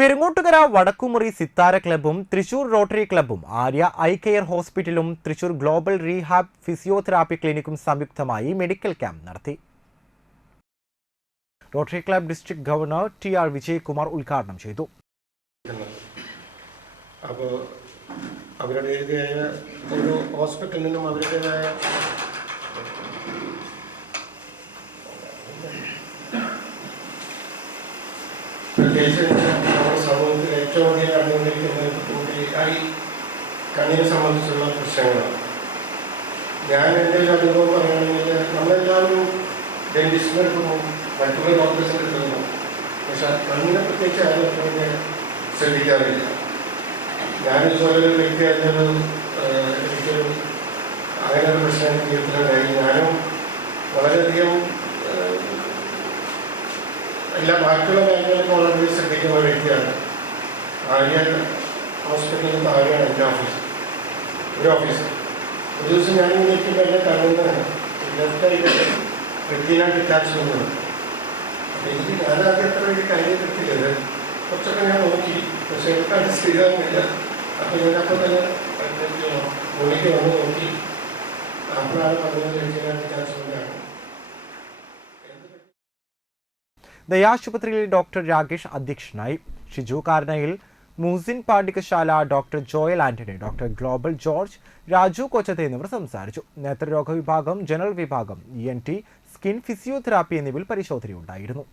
പെരുങ്ങോട്ടുകര വടക്കുമുറി സിത്താര ക്ലബ്ബും തൃശൂർ റോട്ടറി ക്ലബ്ബും Arya eye care ഹോസ്പിറ്റലും തൃശൂർ ഗ്ലോബൽ റീഹാബ് ഫിസിയോതെറാപ്പി ക്ലിനിക്കും സംയുക്തമായി മെഡിക്കൽ ക്യാമ്പ് നടത്തി. Rotary club district governor TR. Vijayakumar ഉദ്ഘാടനം ചെയ്തു. അവരുടേതായ ഒരു ഹോസ്പിറ്റലിൽ നിന്നും അവരുടേതായ പ്രത്യേകിച്ച് നമ്മുടെ സമൂഹത്തിൽ ഏറ്റവും അധികം നടന്നുകൊണ്ടിരിക്കുന്ന കണ്ണിനെ സംബന്ധിച്ചുള്ള പ്രശ്നങ്ങളാണ്. ഞാൻ എൻ്റെ ഒരു അനുഭവം പറയുകയാണെങ്കിൽ നമ്മളെല്ലാവരും ഡെന്റിസ്റ്റിൻ്റെ അടുത്ത് പോകും, മറ്റുള്ള ഡോക്ടേഴ്സിൻ്റെ അടുത്ത് പോകും. പക്ഷെ കണ്ണിനെ പ്രത്യേകിച്ച് ആരും അത്ര ശ്രദ്ധിക്കാറില്ല. ഞാനിതുപോലെ ഒരു വ്യക്തിയായിരുന്നൊരു എനിക്കൊരു അങ്ങനെ ഒരു പ്രശ്നം ജീവിതത്തിലുണ്ടായി. ഞാനും വളരെയധികം എല്ലാ ബാക്കിയുള്ള കാര്യങ്ങളൊക്കെ വളരെ ശ്രദ്ധിക്കുന്ന ഒരു വ്യക്തിയാണ്. ആര്യ ഹോസ്പിറ്റലിൽ താഴെയാണ് എൻ്റെ ഒരു ഓഫീസ്. ഒരു ദിവസം ഞാൻ ഇരിക്കുമ്പോൾ എൻ്റെ കണ്ണിന്നാണ് ലെഫ്റ്റായിട്ട് റെറ്റിന ഡിറ്റാച്ച്മെന്റ് ഉണ്ട്. അപ്പം എനിക്ക് ഞാനാദ്യം അത്ര വലിയ കാര്യം കിട്ടിയത് കുറച്ചൊക്കെ ഞാൻ നോക്കി, പക്ഷെ എനിക്കത് സ്ഥിരമില്ല. അപ്പം ഞാനപ്പോൾ തന്നെ മുന്നിലേക്ക് വന്ന് നോക്കി, അപ്പോഴാണ് പറഞ്ഞത് റെറ്റിന ഡിറ്റാച്ച്മെന്റ് ആണ്. ദയാശുപത്രിയിൽ ഡോക്ടർ രാകേഷ് അധ്യക്ഷനായി. ഷിജു കാർണയിൽ, മുഹസിൻ പാണ്ടികശാല, ഡോക്ടർ ജോയൽ ആന്റണി, ഡോക്ടർ ഗ്ലോബൽ ജോർജ്, രാജു കൊച്ചത്തെ എന്നിവർ സംസാരിച്ചു. നേത്രരോഗ വിഭാഗം, ജനറൽ വിഭാഗം, ENT, സ്കിൻ ഫിസിയോതെറാപ്പി എന്നിവയിൽ പരിശോധനയുണ്ടായിരുന്നു.